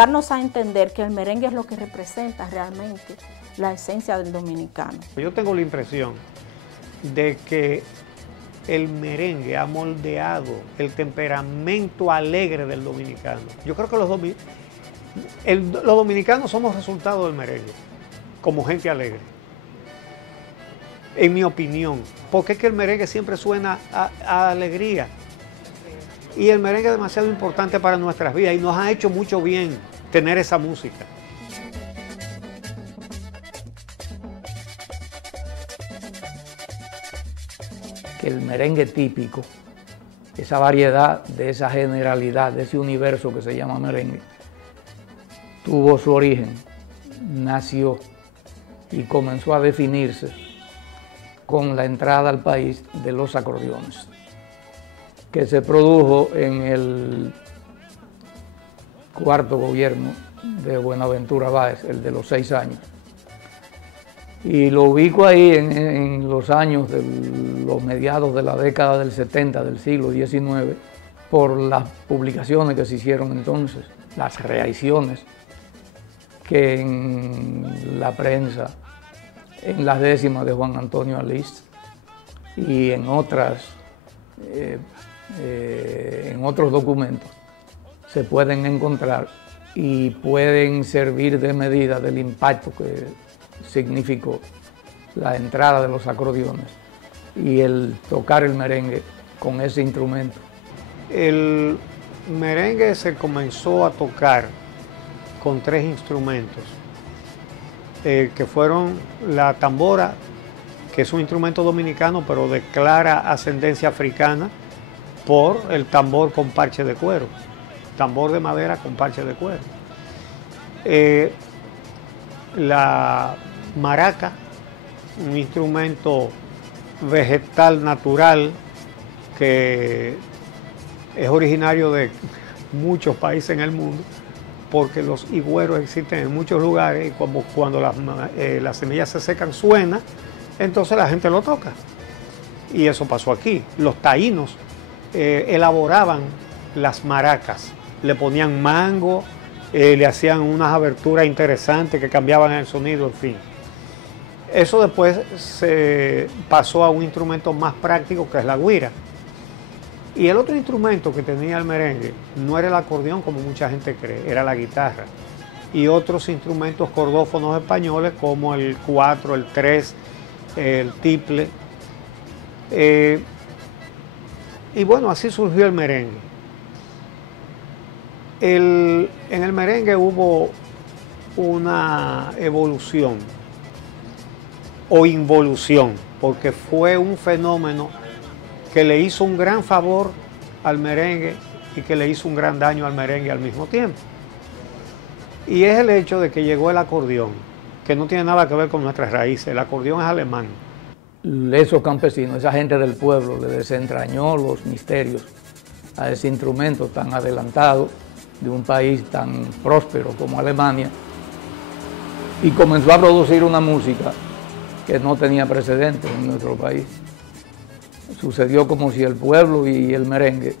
Darnos a entender que el merengue es lo que representa realmente la esencia del dominicano. Yo tengo la impresión de que el merengue ha moldeado el temperamento alegre del dominicano. Yo creo que los dominicanos somos resultado del merengue, como gente alegre. En mi opinión, porque es que el merengue siempre suena a alegría. Y el merengue es demasiado importante para nuestras vidas y nos ha hecho mucho bien tener esa música. Que el merengue típico, esa variedad, de esa generalidad, de ese universo que se llama merengue, tuvo su origen, nació y comenzó a definirse con la entrada al país de los acordeones, que se produjo en el cuarto gobierno de Buenaventura Báez, el de los 6 años. Y lo ubico ahí en los años de los mediados de la década del 70 del siglo XIX, por las publicaciones que se hicieron entonces, las reacciones que en la prensa, en las décimas de Juan Antonio Alist y en otros documentos se pueden encontrar y pueden servir de medida del impacto que significó la entrada de los acordeones y el tocar el merengue con ese instrumento. El merengue se comenzó a tocar con 3 instrumentos, que fueron la tambora, que es un instrumento dominicano pero de clara ascendencia africana, por el tambor con parche de cuero, tambor de madera con parche de cuero. La maraca, un instrumento vegetal natural que es originario de muchos países en el mundo, porque los higüeros existen en muchos lugares y como cuando las semillas se secan suena, entonces la gente lo toca. Y eso pasó aquí. Los taínos elaboraban las maracas, le ponían mango, le hacían unas aberturas interesantes que cambiaban el sonido, en fin. Eso después se pasó a un instrumento más práctico que es la güira. Y el otro instrumento que tenía el merengue no era el acordeón como mucha gente cree, era la guitarra. Y otros instrumentos cordófonos españoles como el 4, el 3, el tiple. Y bueno, así surgió el merengue. En el merengue hubo una evolución o involución, porque fue un fenómeno que le hizo un gran favor al merengue y que le hizo un gran daño al merengue al mismo tiempo. Y es el hecho de que llegó el acordeón, que no tiene nada que ver con nuestras raíces. El acordeón es alemán. Esos campesinos, esa gente del pueblo, le desentrañó los misterios a ese instrumento tan adelantado de un país tan próspero como Alemania, y comenzó a producir una música que no tenía precedentes en nuestro país. Sucedió como si el pueblo y el merengue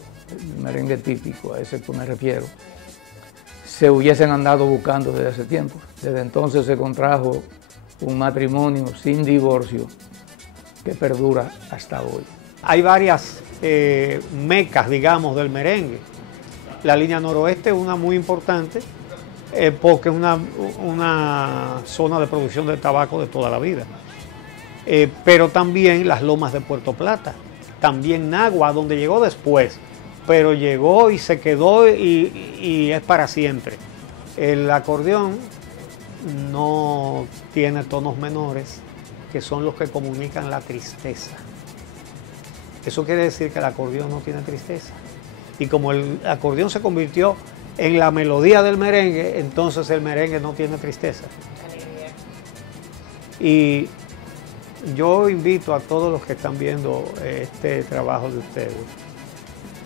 típico, a ese que me refiero, se hubiesen andado buscando desde hace tiempo. Desde entonces se contrajo un matrimonio sin divorcio que perdura hasta hoy. Hay varias mecas, digamos, del merengue. La línea noroeste es una muy importante porque es una zona de producción de tabaco de toda la vida. Pero también las lomas de Puerto Plata, también Nagua, donde llegó después, pero llegó y se quedó y es para siempre. El acordeón no tiene tonos menores, que son los que comunican la tristeza. Eso quiere decir que el acordeón no tiene tristeza. Y como el acordeón se convirtió en la melodía del merengue, entonces el merengue no tiene tristeza. Y yo invito a todos los que están viendo este trabajo de ustedes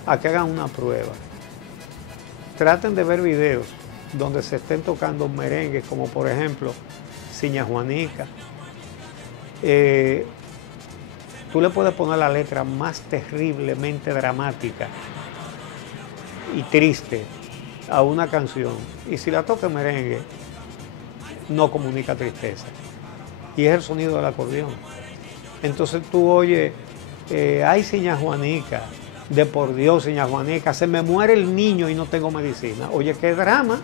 a que hagan una prueba. Traten de ver videos donde se estén tocando merengues, como por ejemplo Siña Juanica. Tú le puedes poner la letra más terriblemente dramática y triste, a una canción y si la toca en merengue, no comunica tristeza. Y es el sonido del acordeón. Entonces tú oyes, ay, seña Juanica, de por Dios, seña Juanica, se me muere el niño y no tengo medicina. Oye, qué drama.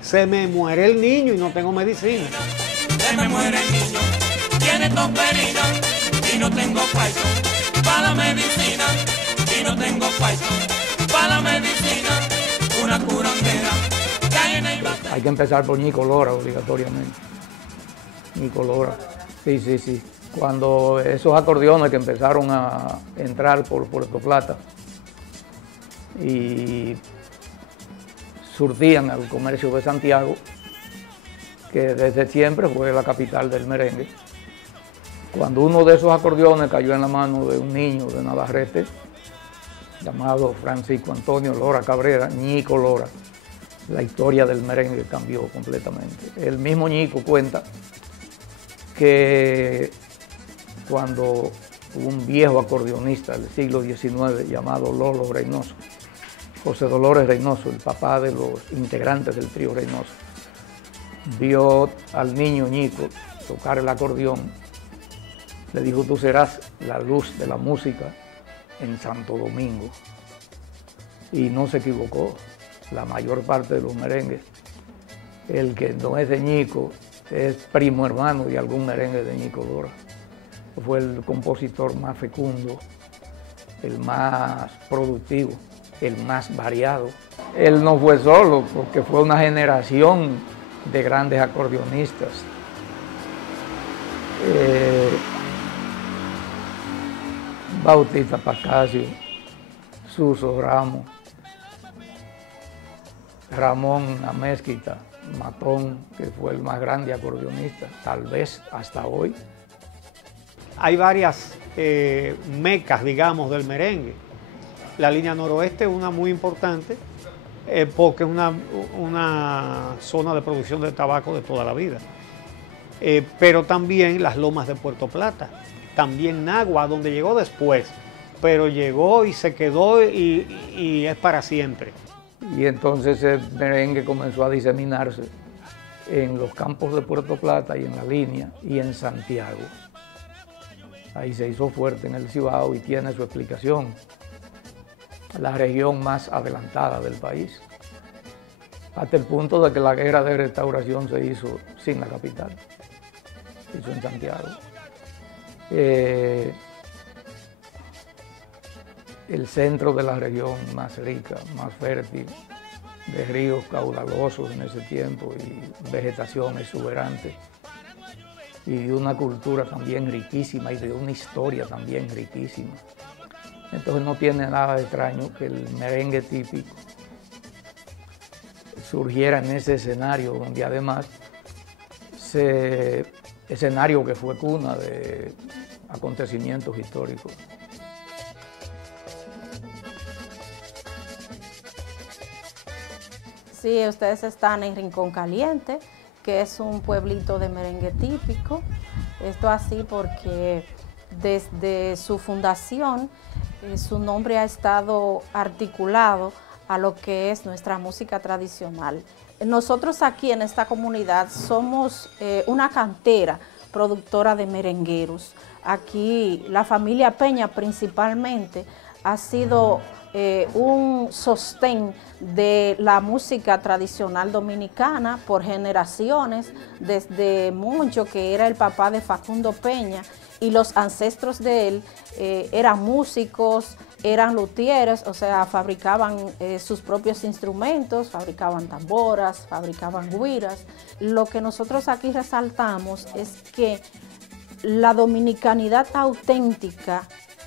Se me muere el niño y no tengo medicina. Se me muere el niño, tiene tosferina y no tengo Pfizer para la medicina. Y no tengo Pfizer para la medicina. Una curandera que hay en el bate. Hay que empezar por Ñico Lora obligatoriamente. Ñico Lora. Sí, sí, sí. Cuando esos acordeones que empezaron a entrar por Puerto Plata y surtían al comercio de Santiago, que desde siempre fue la capital del merengue. Cuando uno de esos acordeones cayó en la mano de un niño de Navarrete, llamado Francisco Antonio Lora Cabrera, Ñico Lora, la historia del merengue cambió completamente. El mismo Ñico cuenta que cuando un viejo acordeonista del siglo XIX llamado Lolo Reynoso, José Dolores Reynoso, el papá de los integrantes del trío Reynoso, vio al niño Ñico tocar el acordeón, le dijo: tú serás la luz de la música en Santo Domingo. Y no se equivocó. La mayor parte de los merengues, el que no es de Ñico, es primo hermano de algún merengue de Ñico Lora. Fue el compositor más fecundo, el más productivo, el más variado. Él no fue solo, porque fue una generación de grandes acordeonistas. Bautista Pascasio, Suso Ramos, Ramón Amezquita, Matón, que fue el más grande acordeonista, tal vez hasta hoy. Hay varias mecas, digamos, del merengue. La línea noroeste es una muy importante porque es una zona de producción de tabaco de toda la vida. Pero también las lomas de Puerto Plata, también Nagua, donde llegó después, pero llegó y se quedó y es para siempre. Y entonces el merengue comenzó a diseminarse en los campos de Puerto Plata y en la línea y en Santiago. Ahí se hizo fuerte en el Cibao y tiene su explicación. La región más adelantada del país, hasta el punto de que la guerra de restauración se hizo sin la capital, se hizo en Santiago. El centro de la región más rica, más fértil, de ríos caudalosos en ese tiempo y vegetación exuberante, y de una cultura también riquísima y de una historia también riquísima. Entonces no tiene nada de extraño que el merengue típico surgiera en ese escenario, donde además escenario que fue cuna de acontecimientos históricos. Sí, ustedes están en Rincón Caliente, que es un pueblito de merengue típico. Esto así porque desde su fundación su nombre ha estado articulado a lo que es nuestra música tradicional. Nosotros aquí en esta comunidad somos una cantera productora de merengueros. Aquí la familia Peña principalmente ha sido un sostén de la música tradicional dominicana por generaciones, desde Moncho, que era el papá de Facundo Peña, y los ancestros de él eran músicos, eran luthieres, o sea, fabricaban sus propios instrumentos, fabricaban tamboras, fabricaban güiras. Lo que nosotros aquí resaltamos es que la dominicanidad auténtica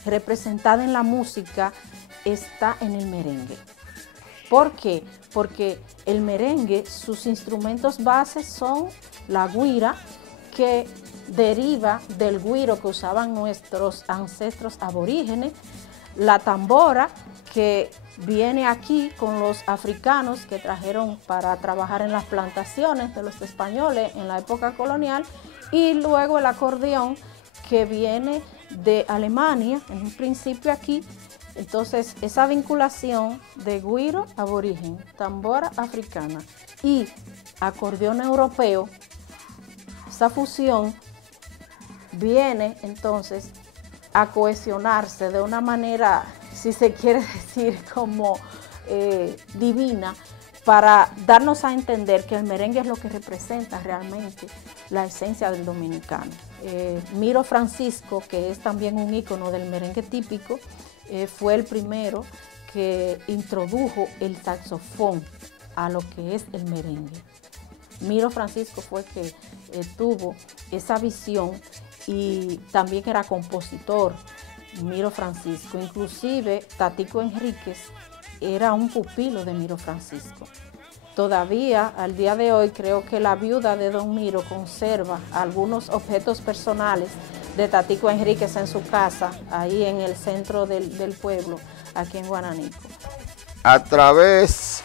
representada en la música está en el merengue. ¿Por qué? Porque el merengue, sus instrumentos bases son la güira, que deriva del güiro que usaban nuestros ancestros aborígenes, la tambora, que viene aquí con los africanos que trajeron para trabajar en las plantaciones de los españoles en la época colonial, y luego el acordeón, que viene de Alemania, en un principio aquí, Entonces, esa vinculación de güiro aborigen, tambora africana y acordeón europeo, esa fusión viene entonces a cohesionarse de una manera, si se quiere decir, como divina, para darnos a entender que el merengue es lo que representa realmente la esencia del dominicano. Miro Francisco, que es también un ícono del merengue típico, fue el primero que introdujo el saxofón a lo que es el merengue. Miro Francisco fue que tuvo esa visión y también era compositor, Miro Francisco. Inclusive Tatico Enríquez era un pupilo de Miro Francisco. Todavía, al día de hoy, creo que la viuda de Don Miro conserva algunos objetos personales de Tatico Enríquez en su casa, ahí en el centro del pueblo, aquí en Guananico. A través,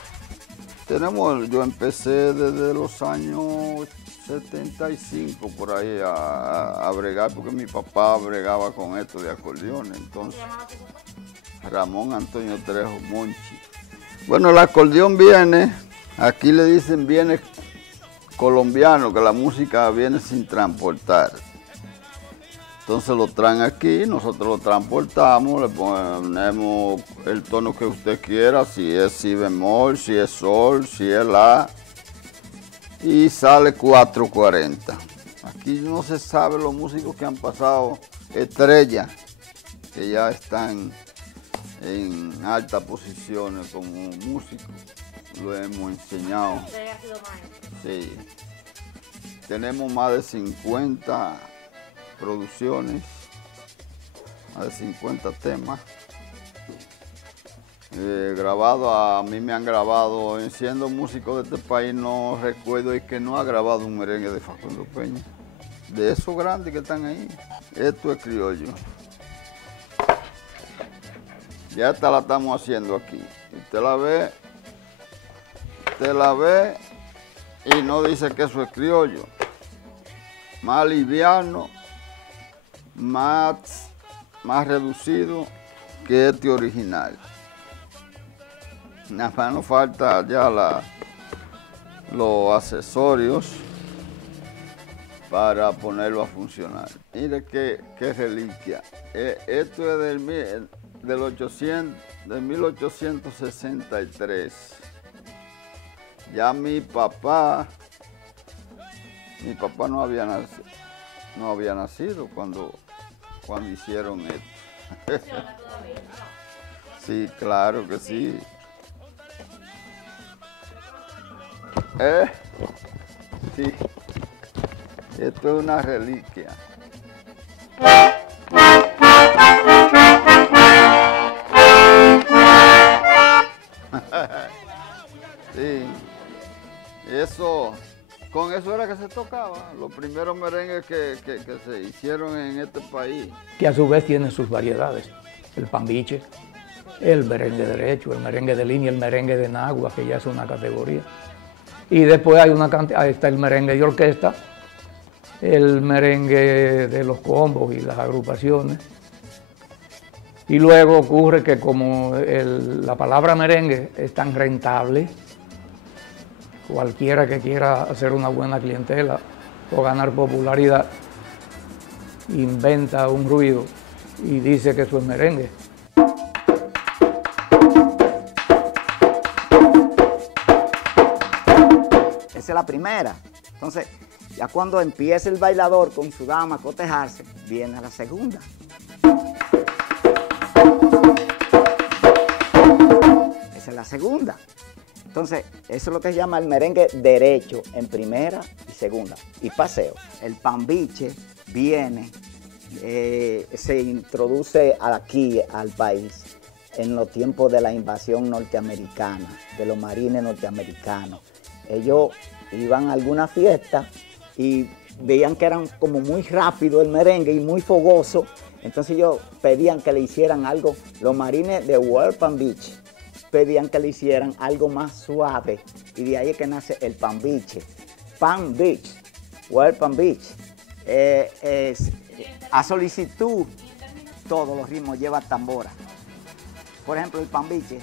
yo empecé desde los años 75 por ahí a bregar, porque mi papá bregaba con esto de acordeones. Entonces, Ramón Antonio Trejo Monchi. Bueno, el acordeón viene, aquí le dicen viene colombiano, que la música viene sin transportar. Entonces lo traen aquí, nosotros lo transportamos, le ponemos el tono que usted quiera, si es si bemol, si es sol, si es la, y sale 440. Aquí no se sabe los músicos que han pasado estrellas, que ya están en altas posiciones como músicos, lo hemos enseñado. ¿Usted ha sido maestro? Sí. Tenemos más de 50 producciones, más de 50 temas grabados. A mí me han grabado, siendo músico de este país, no recuerdo y que no ha grabado un merengue de Facundo Peña, de esos grandes que están ahí. Esto es criollo. Ya esta la estamos haciendo aquí. Usted la ve y no dice que eso es criollo. Más liviano, más reducido que este original. Nada más nos falta ya los accesorios para ponerlo a funcionar. Mire qué reliquia. Esto es de 1863. Ya mi papá no había nacido cuando hicieron esto. Sí, claro que sí. Sí. Esto es una reliquia. Sí. Con eso era que se tocaba, los primeros merengues que se hicieron en este país. Que a su vez tiene sus variedades, el pambiche, el merengue derecho, el merengue de línea, el merengue de nagua, que ya es una categoría. Y después hay ahí está el merengue de orquesta, el merengue de los combos y las agrupaciones. Y luego ocurre que como la palabra merengue es tan rentable, cualquiera que quiera hacer una buena clientela o ganar popularidad, inventa un ruido y dice que eso es merengue. Esa es la primera. Entonces, ya cuando empieza el bailador con su dama a cotejarse, viene la segunda. Esa es la segunda. Entonces, eso es lo que se llama el merengue derecho en primera y segunda. Y paseo. El pambiche viene, se introduce aquí al país en los tiempos de la invasión norteamericana, de los marines norteamericanos. Ellos iban a alguna fiesta y veían que eran como muy rápido el merengue y muy fogoso. Entonces ellos pedían que le hicieran algo, los marines de World Palm Beach pedían que le hicieran algo más suave y de ahí es que nace el pambiche. Palm Beach, World Palm Beach. A solicitud, todos los ritmos llevan tambora. Por ejemplo, el pambiche.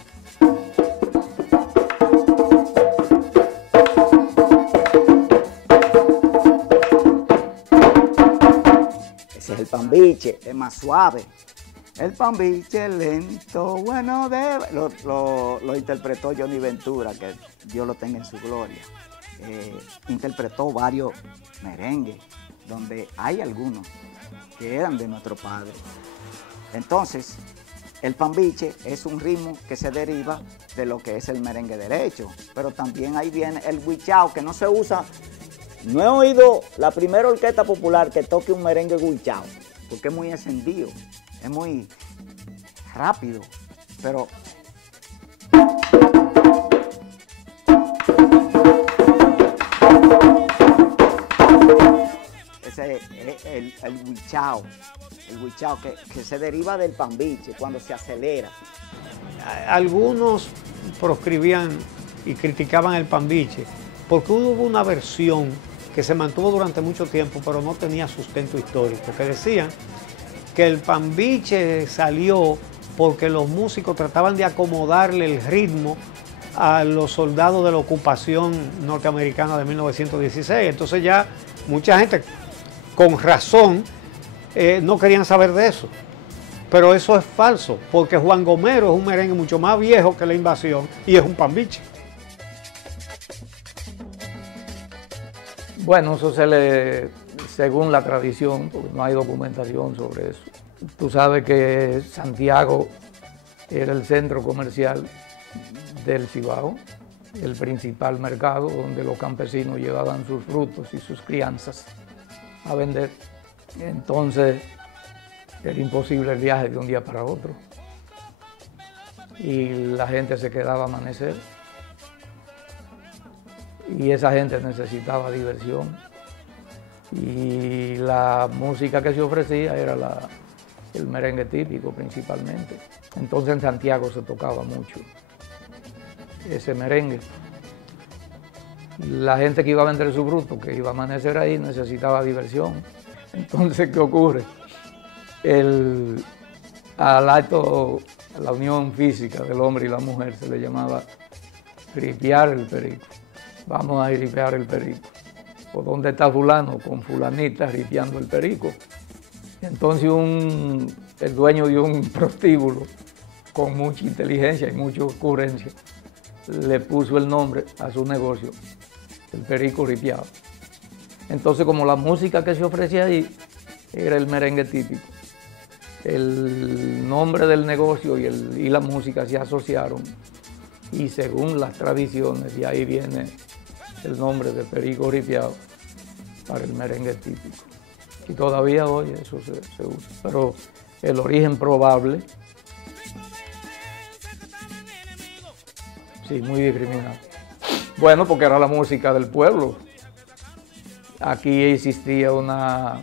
Ese es el pambiche, es más suave. El pambiche lento, bueno, lo interpretó Johnny Ventura, que Dios lo tenga en su gloria. Interpretó varios merengues, donde hay algunos que eran de nuestro padre. Entonces, el pambiche es un ritmo que se deriva de lo que es el merengue derecho, pero también ahí viene el huichao, que no se usa. No he oído la primera orquesta popular que toque un merengue huichao, porque es muy encendido, es muy rápido, pero ese es el huichao. El huichao que se deriva del pambiche cuando se acelera. Algunos proscribían y criticaban el pambiche porque hubo una versión que se mantuvo durante mucho tiempo, pero no tenía sustento histórico, que decían que el pambiche salió porque los músicos trataban de acomodarle el ritmo a los soldados de la ocupación norteamericana de 1916. Entonces ya mucha gente, con razón, no querían saber de eso. Pero eso es falso, porque Juan Gomero es un merengue mucho más viejo que La Invasión y es un pambiche. Bueno, eso según la tradición, porque no hay documentación sobre eso. Tú sabes que Santiago era el centro comercial del Cibao, el principal mercado donde los campesinos llevaban sus frutos y sus crianzas a vender. Entonces era imposible el viaje de un día para otro y la gente se quedaba a amanecer y esa gente necesitaba diversión y la música que se ofrecía era el merengue típico principalmente. Entonces en Santiago se tocaba mucho ese merengue. La gente que iba a vender su fruto, que iba a amanecer ahí, necesitaba diversión. Entonces, ¿qué ocurre? Al acto, a la unión física del hombre y la mujer se le llamaba ripiar el perico. Vamos a ripiar el perico. ¿O dónde está fulano? Con fulanita ripiando el perico. Entonces el dueño de un prostíbulo, con mucha inteligencia y mucha ocurrencia, le puso el nombre a su negocio, el perico ripiado. Entonces, como la música que se ofrecía ahí era el merengue típico, el nombre del negocio y la música se asociaron y según las tradiciones, y ahí viene el nombre de perico ripiado para el merengue típico. Y todavía hoy eso se usa, pero el origen probable, sí, muy discriminado. Bueno, porque era la música del pueblo. Aquí existía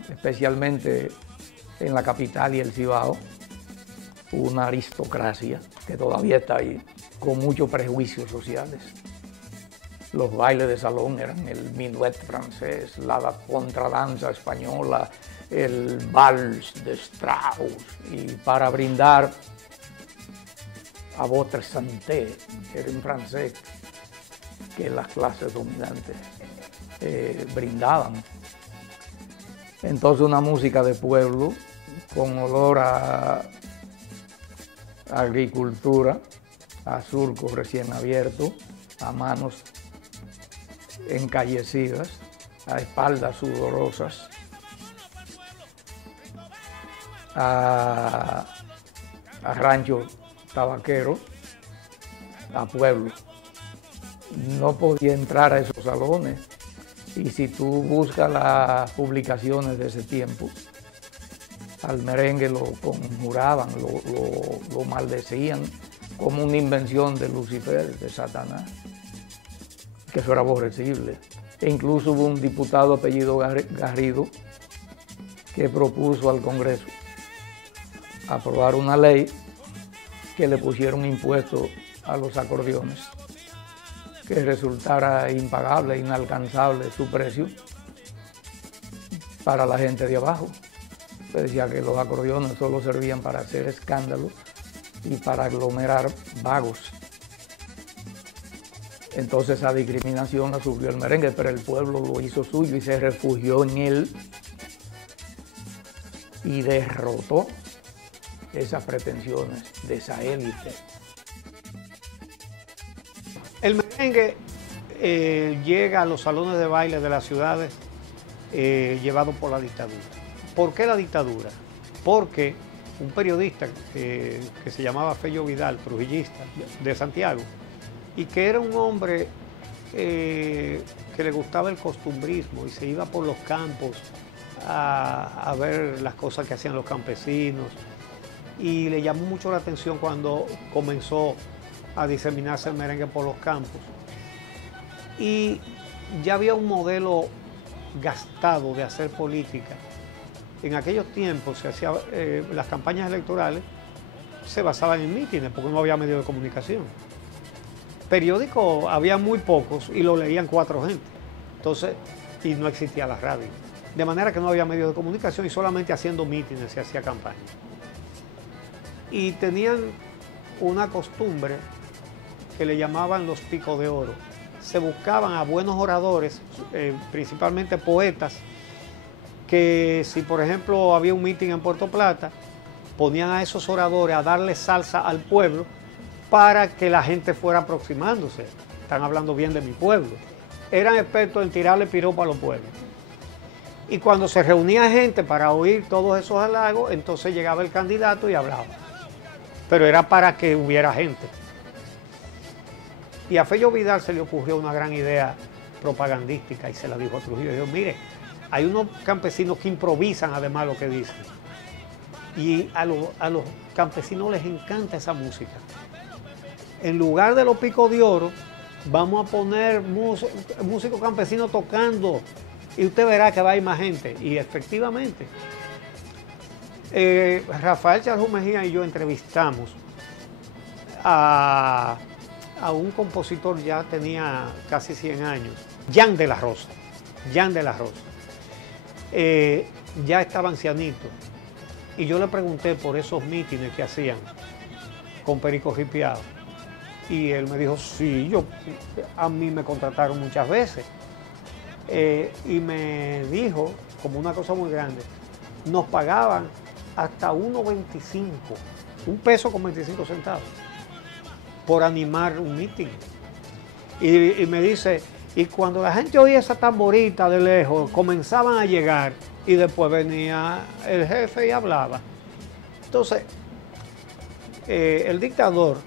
especialmente en la capital y el Cibao, una aristocracia que todavía está ahí, con muchos prejuicios sociales. Los bailes de salón eran el minuet francés, la contradanza española, el vals de Strauss, y para brindar a votre santé, era en francés, que las clases dominantes brindaban. Entonces una música de pueblo con olor a agricultura, a surco recién abierto, a manos encallecidas, a espaldas sudorosas, a rancho tabaquero, a pueblo. No podía entrar a esos salones. Y si tú buscas las publicaciones de ese tiempo, al merengue lo conjuraban, lo maldecían como una invención de Lucifer, de Satanás, que eso era aborrecible. E incluso hubo un diputado apellido Garrido que propuso al Congreso aprobar una ley que le pusiera un impuesto a los acordeones, que resultara impagable, inalcanzable su precio para la gente de abajo. Se decía que los acordeones solo servían para hacer escándalo y para aglomerar vagos. Entonces esa discriminación la sufrió el merengue, pero el pueblo lo hizo suyo y se refugió en él y derrotó esas pretensiones de esa élite. El merengue llega a los salones de baile de las ciudades llevado por la dictadura. ¿Por qué la dictadura? Porque un periodista que se llamaba Fello Vidal, trujillista de Santiago, y que era un hombre que le gustaba el costumbrismo y se iba por los campos a ver las cosas que hacían los campesinos, y le llamó mucho la atención cuando comenzó a diseminarse el merengue por los campos. Y ya había un modelo gastado de hacer política. En aquellos tiempos se hacía, las campañas electorales se basaban en mítines porque no había medios de comunicación. Periódicos había muy pocos y lo leían 4 gente. Entonces, y no existía la radio. De manera que no había medios de comunicación y solamente haciendo mítines se hacía campaña. Y tenían una costumbre que le llamaban los picos de oro. Se buscaban a buenos oradores, principalmente poetas, que si por ejemplo había un mitin en Puerto Plata, ponían a esos oradores a darle salsa al pueblo para que la gente fuera aproximándose. Están hablando bien de mi pueblo. Eran expertos en tirarle piropo a los pueblos. Y cuando se reunía gente para oír todos esos halagos, entonces llegaba el candidato y hablaba. Pero era para que hubiera gente. Y a Fello Vidal se le ocurrió una gran idea propagandística y se la dijo a Trujillo. Dijo, mire, hay unos campesinos que improvisan además lo que dicen. Y a los campesinos les encanta esa música. En lugar de los picos de oro, vamos a poner músicos campesinos tocando y usted verá que va a ir más gente. Y efectivamente, Rafael Charjú Mejía y yo entrevistamos a un compositor, ya tenía casi 100 años, Jan de la Rosa. Ya estaba ancianito. Y yo le pregunté por esos mítines que hacían con Perico Ripiao. Y él me dijo, sí, a mí me contrataron muchas veces. Y me dijo, como una cosa muy grande, nos pagaban hasta 1.25, $1.25 por animar un mitin. Y me dice, y cuando la gente oía esa tamborita de lejos, comenzaban a llegar y después venía el jefe y hablaba. Entonces, el dictador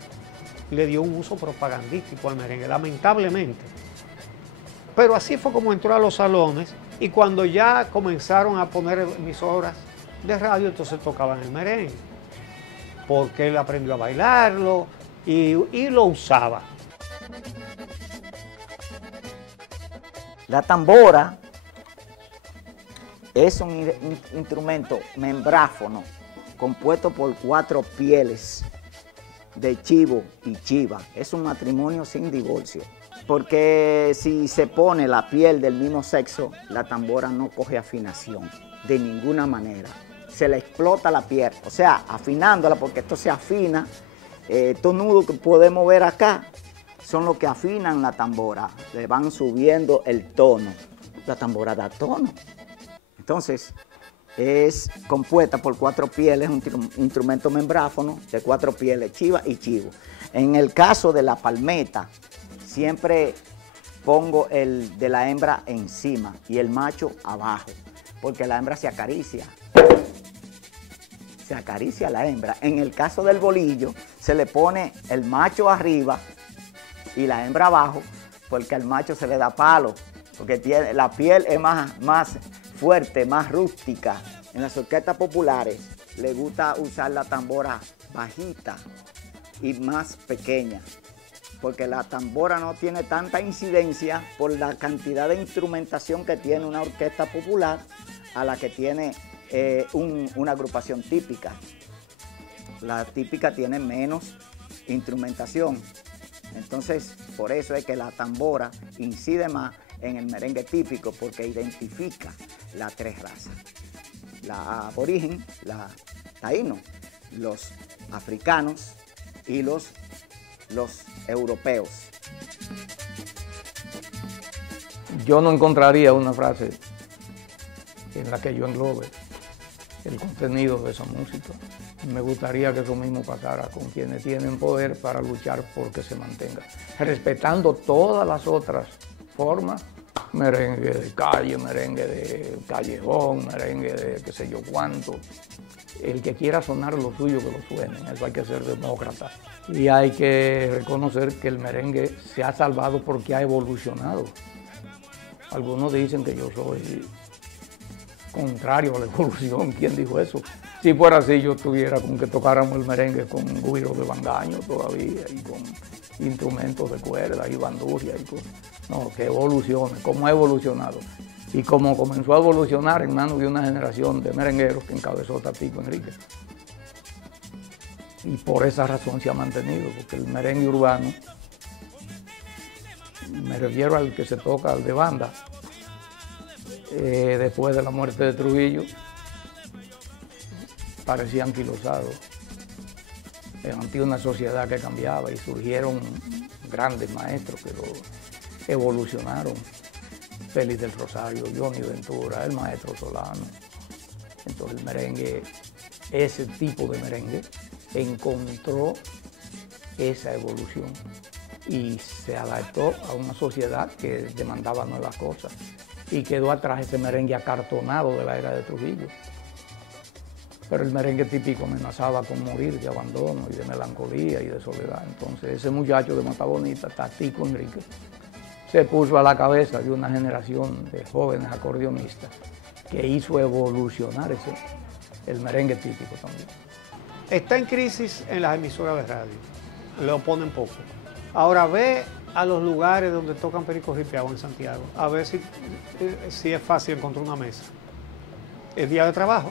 le dio un uso propagandístico al merengue, lamentablemente. Pero así fue como entró a los salones y cuando ya comenzaron a poner emisoras de radio, entonces tocaban el merengue, porque él aprendió a bailarlo y lo usaba. La tambora es un instrumento membráfono compuesto por 4 pieles de chivo y chiva. Es un matrimonio sin divorcio, porque si se pone la piel del mismo sexo, la tambora no coge afinación de ninguna manera. Se le explota la piel, o sea, afinándola, porque esto se afina. Estos nudos que podemos ver acá son los que afinan la tambora, le van subiendo el tono. La tambora da tono. Entonces, es compuesta por 4 pieles, un instrumento membráfono de 4 pieles, chiva y chivo. En el caso de la palmeta, siempre pongo el de la hembra encima y el macho abajo, porque la hembra se acaricia la hembra. En el caso del bolillo, se le pone el macho arriba y la hembra abajo, porque al macho se le da palo, porque la piel es más fuerte, más rústica. En las orquestas populares le gusta usar la tambora bajita y más pequeña, porque la tambora no tiene tanta incidencia por la cantidad de instrumentación que tiene una orquesta popular a la que tiene una agrupación típica. La típica tiene menos instrumentación. Entonces, por eso es que la tambora incide más en el merengue típico, porque identifica las 3 razas. La aborigen, la taíno, los africanos y los europeos. Yo no encontraría una frase en la que yo englobe el contenido de esa música. Me gustaría que eso mismo pasara con quienes tienen poder para luchar por que se mantenga, respetando todas las otras formas, merengue de calle, merengue de callejón, merengue de qué sé yo cuánto. El que quiera sonar lo suyo, que lo suene, eso hay que ser demócrata. Y hay que reconocer que el merengue se ha salvado porque ha evolucionado. Algunos dicen que yo soy contrario a la evolución. ¿Quién dijo eso? Si fuera así, yo estuviera con que tocáramos el merengue con güiro de bangaño todavía y con instrumentos de cuerda y bandurria y cosas. No, que evolucione, como ha evolucionado. Y como comenzó a evolucionar en manos de una generación de merengueros que encabezó Tatico Enríquez. Y por esa razón se ha mantenido, porque el merengue urbano, me refiero al que se toca, al de banda, después de la muerte de Trujillo, parecía anquilosado ante una sociedad que cambiaba y surgieron grandes maestros que lo evolucionaron. Félix del Rosario, Johnny Ventura, el maestro Solano. Entonces el merengue, ese tipo de merengue, encontró esa evolución y se adaptó a una sociedad que demandaba nuevas cosas y quedó atrás ese merengue acartonado de la era de Trujillo. Pero el merengue típico amenazaba con morir de abandono y de melancolía y de soledad. Entonces ese muchacho de Mata Bonita, Tatico Enríquez, se puso a la cabeza de una generación de jóvenes acordeonistas que hizo evolucionar el merengue típico también. Está en crisis en las emisoras de radio, le oponen poco. Ahora ve a los lugares donde tocan Perico Ripiao en Santiago, a ver si es fácil encontrar una mesa. Es día de trabajo.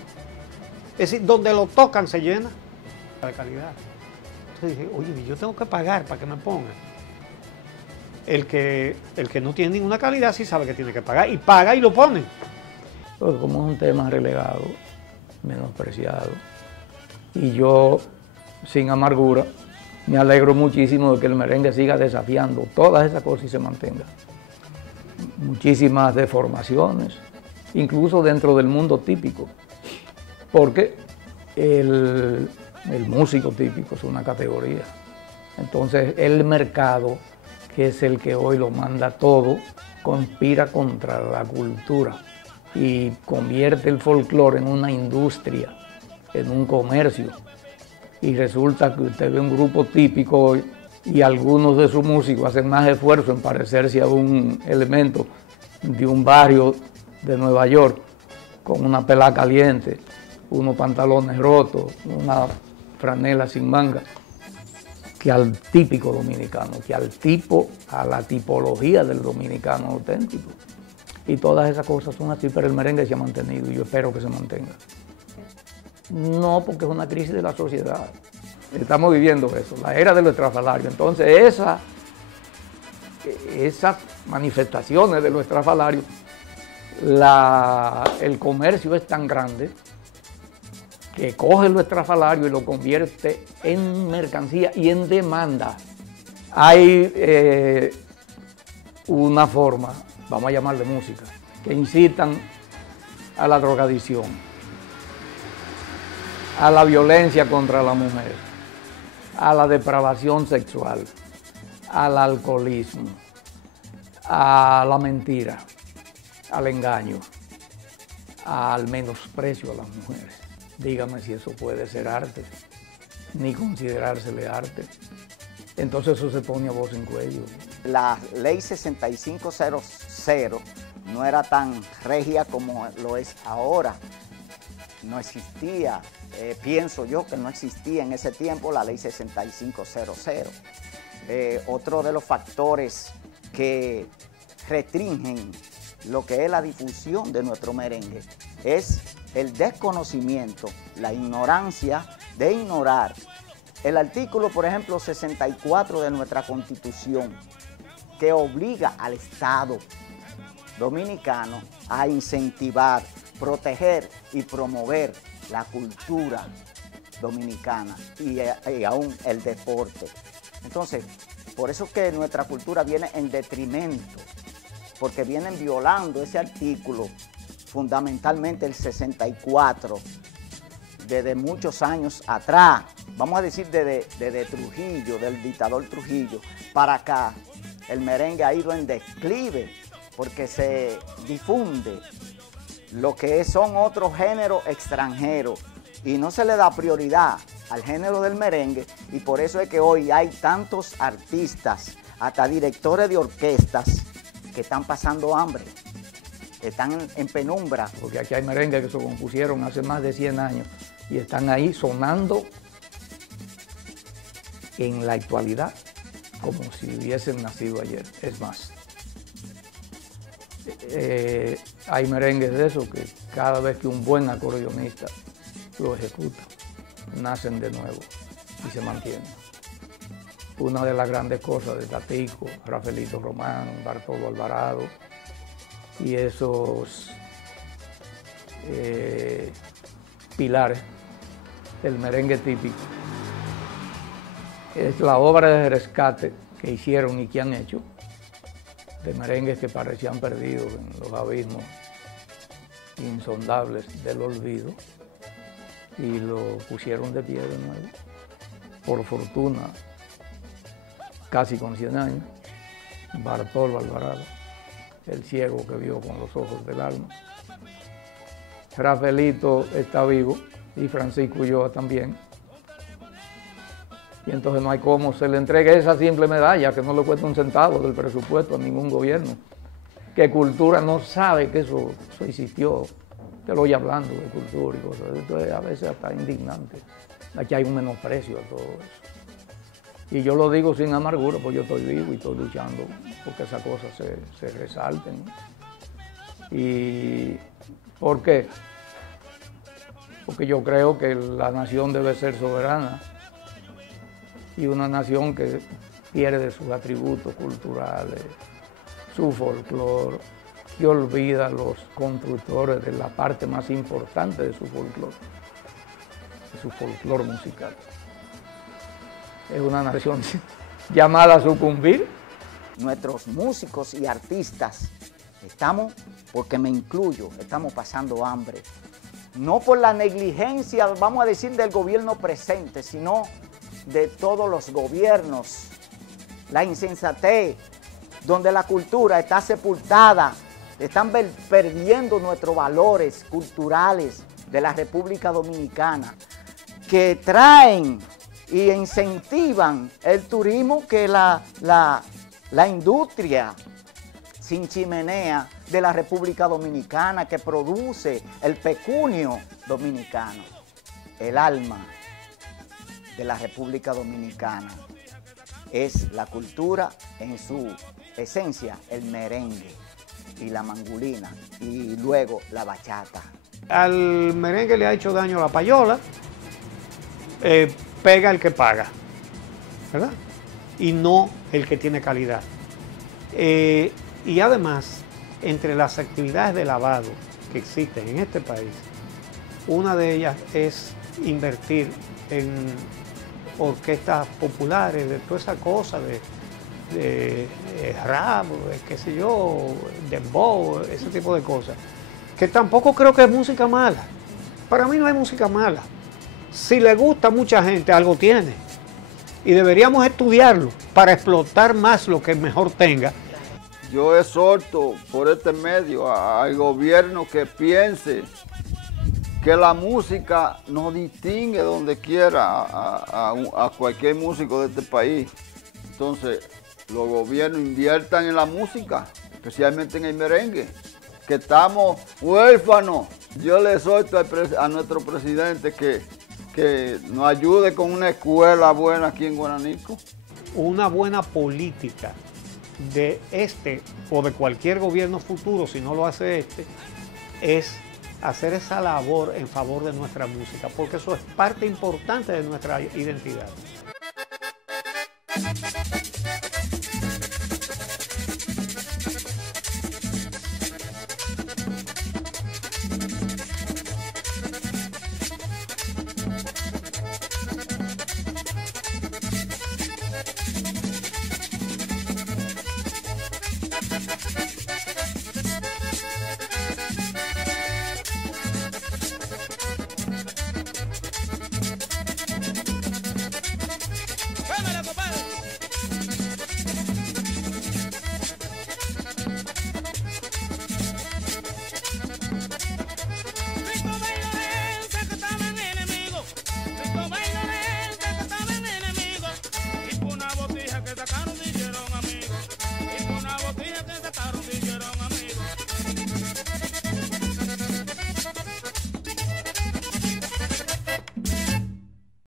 Es decir, donde lo tocan se llena de calidad. Entonces dije, oye, yo tengo que pagar para que me pongan. El que no tiene ninguna calidad sí sabe que tiene que pagar y paga y lo pone. Porque como es un tema relegado, menospreciado, y yo, sin amargura, me alegro muchísimo de que el merengue siga desafiando todas esas cosas y se mantenga. Muchísimas deformaciones, incluso dentro del mundo típico, porque el músico típico es una categoría. Entonces el mercado, que es el que hoy lo manda todo, conspira contra la cultura y convierte el folclore en una industria, en un comercio. Y resulta que usted ve un grupo típico hoy y algunos de sus músicos hacen más esfuerzo en parecerse a un elemento de un barrio de Nueva York con una pelada caliente, unos pantalones rotos, una franela sin manga, que al típico dominicano, que a la tipología del dominicano auténtico. Y todas esas cosas son así, pero el merengue se ha mantenido y yo espero que se mantenga. No, porque es una crisis de la sociedad. Estamos viviendo eso, la era de los estrafalarios. Entonces esas manifestaciones de los estrafalarios, el comercio es tan grande que coge lo estrafalario y lo convierte en mercancía y en demanda. Hay una forma, vamos a llamarle música, que incitan a la drogadicción, a la violencia contra la mujer, a la depravación sexual, al alcoholismo, a la mentira, al engaño, al menosprecio a las mujeres. Dígame si eso puede ser arte, ni considerársele arte. Entonces eso se pone a voz en cuello. La ley 6500 no era tan regia como lo es ahora. No existía, pienso yo que no existía en ese tiempo la ley 6500. Otro de los factores que restringen lo que es la difusión de nuestro merengue es el desconocimiento, la ignorancia de ignorar el artículo, por ejemplo, 64 de nuestra Constitución, que obliga al Estado dominicano a incentivar, proteger y promover la cultura dominicana y aún el deporte. Entonces, por eso que nuestra cultura viene en detrimento, porque vienen violando ese artículo, fundamentalmente el 64, desde muchos años atrás, vamos a decir desde Trujillo, del dictador Trujillo, para acá, el merengue ha ido en declive, porque se difunde lo que son otros géneros extranjeros y no se le da prioridad al género del merengue, y por eso es que hoy hay tantos artistas, hasta directores de orquestas, que están pasando hambre, están en penumbra. Porque aquí hay merengue que se compusieron hace más de 100 años y están ahí sonando en la actualidad como si hubiesen nacido ayer. Es más, hay merengues de esos que cada vez que un buen acordeonista lo ejecuta, nacen de nuevo y se mantienen. Una de las grandes cosas de Tatico, Rafaelito Román, Bartolo Alvarado y esos pilares del merengue típico es la obra de rescate que hicieron y que han hecho de merengues que parecían perdidos en los abismos insondables del olvido y lo pusieron de pie de nuevo. Por fortuna, casi con 100 años, Bartolo Alvarado, el ciego que vio con los ojos del alma. Rafaelito está vivo y Francisco Ulloa también. Y entonces no hay cómo se le entregue esa simple medalla que no le cuesta un centavo del presupuesto a ningún gobierno. Que cultura no sabe que eso existió. Te lo voy hablando de cultura y cosas. Esto es a veces hasta indignante. Aquí hay un menosprecio a todo eso. Y yo lo digo sin amargura, porque yo estoy vivo y estoy luchando porque esas cosas se resalten. ¿Y por qué? Porque yo creo que la nación debe ser soberana. Y una nación que pierde sus atributos culturales, su folclore, que olvida a los constructores de la parte más importante de su folclore musical. Es una nación llamada a sucumbir. Nuestros músicos y artistas estamos, porque me incluyo, estamos pasando hambre. No por la negligencia, vamos a decir, del gobierno presente, sino de todos los gobiernos, la insensatez, donde la cultura está sepultada, están perdiendo nuestros valores culturales de la República Dominicana, que traen y incentivan el turismo que la industria sin chimenea de la República Dominicana, que produce el pecunio dominicano, el alma de la República Dominicana es la cultura en su esencia, el merengue y la mangulina y luego la bachata. Al merengue le ha hecho daño la payola, pega el que paga, ¿verdad? Y no el que tiene calidad. Y además, entre las actividades de lavado que existen en este país, una de ellas es invertir en orquestas populares, de toda esa cosa de rap, qué sé yo, dembow, ese tipo de cosas, que tampoco creo que es música mala. Para mí no hay música mala. Si le gusta a mucha gente, algo tiene. Y deberíamos estudiarlo para explotar más lo que mejor tenga. Yo exhorto por este medio al gobierno que piense que la música nos distingue donde quiera a cualquier músico de este país. Entonces, los gobiernos inviertan en la música, especialmente en el merengue, que estamos huérfanos. Yo le exhorto a nuestro presidente que nos ayude con una escuela buena aquí en Guaranico. Una buena política de este o de cualquier gobierno futuro, si no lo hace este, es hacer esa labor en favor de nuestra música, porque eso es parte importante de nuestra identidad.